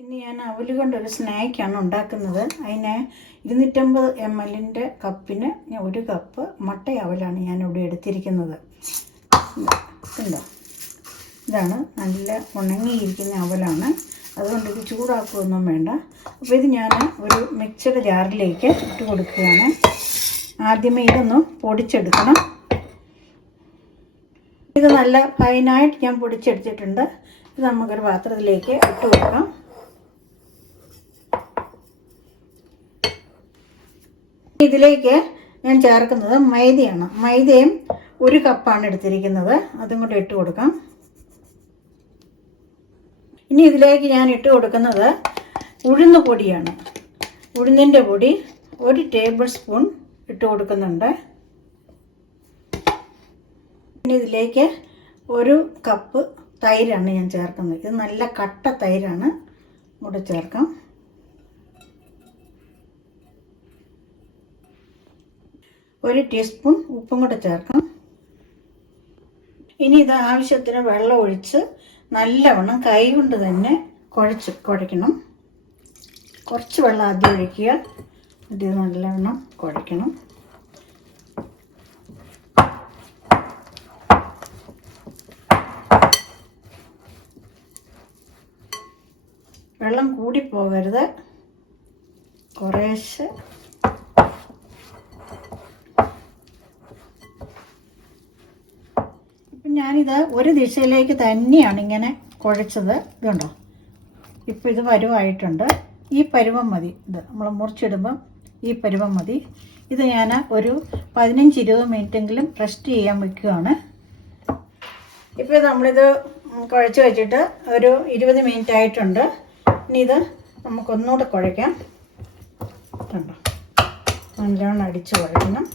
ഇന്ന് ഞാൻ അവൽ കൊണ്ടൊരു സ്നാക്കാണ് ഉണ്ടാക്കുന്നത്. അതിന് 250 ml കപ്പിന് ഞാൻ 1 കപ്പ് മട്ട അവലാണ് ഞാനിവിടെ എടുത്തിരിക്കുന്നത്. ഇതാണ് നല്ല ഉണങ്ങിയിരിക്കുന്ന അവലാണ്. അതുകൊണ്ട് ഇത് ചൂടാക്കുകയൊന്നും വേണ്ട. അപ്പോൾ ഇത് ഞാൻ ഒരു മിക്സഡ് ജാറിലേക്ക് ഇട്ട് കൊടുക്കുകയാണ്. ആദ്യമേ ഇതൊന്ന് പൊടിച്ചെടുക്കണം. ഇത് നല്ല ഫൈനായിട്ട് ഞാൻ പൊടിച്ചെടുത്തിട്ടുണ്ട്. ഇത് നമുക്കൊരു പാത്രത്തിലേക്ക് ഇട്ട് കൊടുക്കാം. ഇതിലേക്ക് ഞാൻ ചേർക്കുന്നത് മൈദയാണ്. മൈദയും 1 കപ്പാണ് എടുത്തിരിക്കുന്നത്. അതും കൂടെ ഇട്ട് കൊടുക്കാം. ഇനി ഇതിലേക്ക് ഞാൻ ഇട്ട് കൊടുക്കുന്നത് ഉഴുന്ന് പൊടിയാണ്. ഉഴുന്നിൻ്റെ പൊടി 1 ടേബിൾ സ്പൂൺ ഇട്ട് കൊടുക്കുന്നുണ്ട്. ഇനി ഇതിലേക്ക് 1 കപ്പ് തൈരാണ് ഞാൻ ചേർക്കുന്നത്. ഇത് നല്ല കട്ട തൈരാണ്. കൂടെ ചേർക്കാം. 1 ടീസ്പൂൺ ഉപ്പും കൂടെ ചേർക്കാം. ഇനി ഇത് ആവശ്യത്തിന് വെള്ളം ഒഴിച്ച് നല്ലവണ്ണം കൈ കൊണ്ട് തന്നെ കുഴയ്ക്കണം. കുറച്ച് വെള്ളം ആദ്യം ഒഴിക്കുക. ഇത് നല്ലവണ്ണം കുഴയ്ക്കണം. വെള്ളം കൂടിപ്പോകരുത്. കുറേശ്ശെ ഞാനിത് ഒരു ദിശയിലേക്ക് തന്നെയാണ് ഇങ്ങനെ കുഴച്ചത്. ഇതുണ്ടോ, ഇപ്പോൾ ഇത് പരുവമായിട്ടുണ്ട്. ഈ പരുവം മതി. ഇത് നമ്മൾ മുറിച്ചിടുമ്പം ഈ പരുവം മതി. ഇത് ഞാൻ ഒരു 15-20 മിനിറ്റെങ്കിലും റെസ്റ്റ് ചെയ്യാൻ വെക്കുകയാണ്. ഇപ്പോൾ നമ്മളിത് കുഴച്ച് വെച്ചിട്ട് ഒരു 20 മിനിറ്റ് ആയിട്ടുണ്ട്. ഇനി ഇത് നമുക്കൊന്നുകൂടെ കുഴയ്ക്കാം. കണ്ടോ, നല്ലോണം അടിച്ച് കുഴയ്ക്കണം.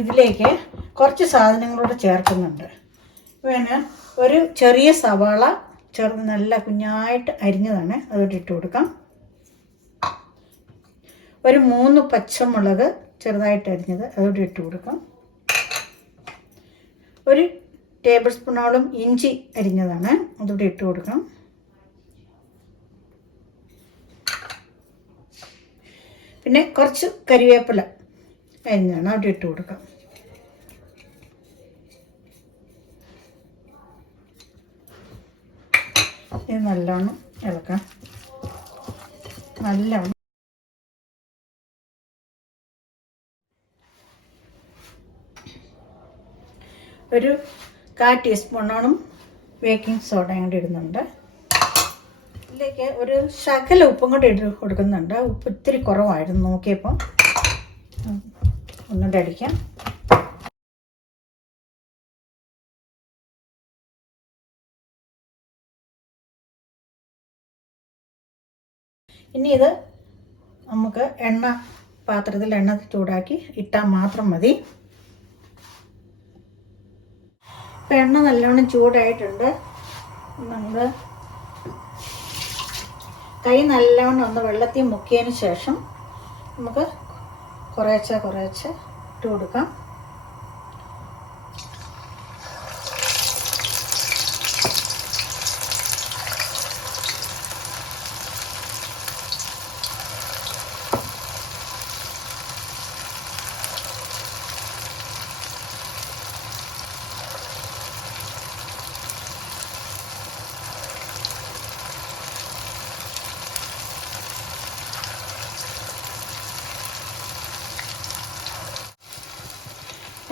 ഇതിലേക്ക് കുറച്ച് സാധനങ്ങളൂടെ ചേർക്കുന്നുണ്ട്. പിന്നെ ഒരു ചെറിയ സവാള നല്ല കുഞ്ഞായിട്ട് അരിഞ്ഞതാണ്, അതോടെ ഇട്ട് കൊടുക്കാം. ഒരു 3 പച്ചമുളക് ചെറുതായിട്ട് അരിഞ്ഞത്, അതോടെ ഇട്ട് കൊടുക്കാം. 1 ടേബിൾ സ്പൂണോളം ഇഞ്ചി അരിഞ്ഞതാണ്, അതോടെ ഇട്ട് കൊടുക്കാം. പിന്നെ കുറച്ച് കരിവേപ്പില അരിഞ്ഞതാണ്, അവിടെ ഇട്ട് കൊടുക്കാം. ഇത് നല്ലോണം ഇളക്കാം. നല്ലോണം ഒരു 1/4 ടീസ്പൂണോളം ബേക്കിംഗ് സോഡയും കൂടി ഇടുന്നുണ്ട്. ഇതിലേക്ക് ഒരു ശകല ഉപ്പും കൂടി ഇട്ട് കൊടുക്കുന്നുണ്ട്. ഉപ്പ് ഇത്തിരി കുറവായിരുന്നു നോക്കിയപ്പോൾ. ഒന്നുകൂടെ അടിക്കാം. ഇനി ഇത് നമുക്ക് പാത്രത്തിൽ എണ്ണ ചൂടാക്കി ഇട്ടാൽ മാത്രം മതി. ഇപ്പം എണ്ണ നല്ലോണം ചൂടായിട്ടുണ്ട്. നമ്മൾ കൈ നല്ലവണ്ണം ഒന്ന് വെള്ളത്തിൽ മുക്കിയതിന് ശേഷം നമുക്ക് കുറേശ്ശെ ഇട്ട് കൊടുക്കാം.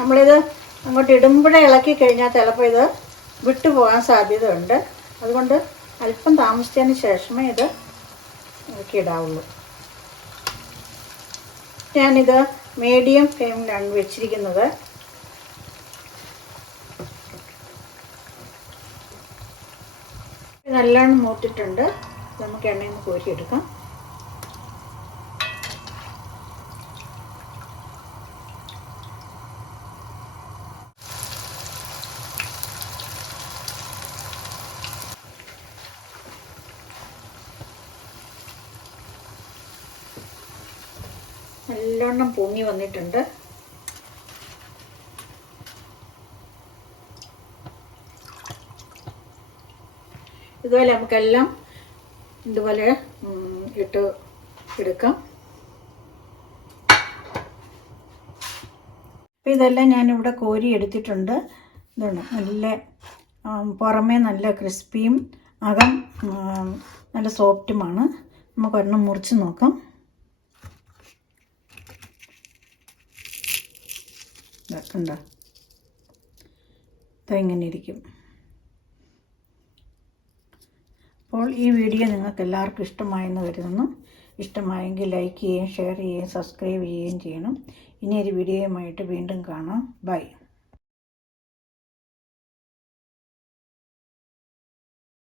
നമ്മളിത് അങ്ങോട്ട് ഇടുമ്പോഴേ ഇളക്കി കഴിഞ്ഞാൽ ചിലപ്പോൾ ഇത് വിട്ടുപോകാൻ സാധ്യതയുണ്ട്. അതുകൊണ്ട് അല്പം താമസിച്ചതിന് ശേഷമേ ഇത് ഇളക്കിയിടാവുള്ളൂ. ഞാനിത് മീഡിയം ഫ്ലെയിമിലാണ് വെച്ചിരിക്കുന്നത്. നല്ലോണം മൂത്തിട്ടുണ്ട്. നമുക്ക് എണ്ണയിൽ നിന്ന് കോരിയെടുക്കാം. നല്ലോണം പൊങ്ങി വന്നിട്ടുണ്ട്. ഇതുപോലെ നമുക്കെല്ലാം ഇതുപോലെ ഇട്ട് എടുക്കാം. അപ്പോൾ ഇതെല്ലാം ഞാനിവിടെ കോരി എടുത്തിട്ടുണ്ട്. ഇതുണ്ട്, നല്ല പുറമേ നല്ല ക്രിസ്പിയും അകം നല്ല സോഫ്റ്റുമാണ്. നമുക്കൊരെണ്ണം മുറിച്ച് നോക്കാം. ഇതാക്കണ്ട, ഇതെങ്ങനെ ഇരിക്കും. അപ്പോൾ ഈ വീഡിയോ നിങ്ങൾക്ക് എല്ലാവർക്കും ഇഷ്ടമായെന്ന് കരുതുന്നു. ഇഷ്ടമായെങ്കിൽ ലൈക്ക് ചെയ്യുകയും ഷെയർ ചെയ്യുകയും സബ്സ്ക്രൈബ് ചെയ്യുകയും ചെയ്യണം. ഇനി ഒരു വീഡിയോയുമായിട്ട് വീണ്ടും കാണാം. ബൈ.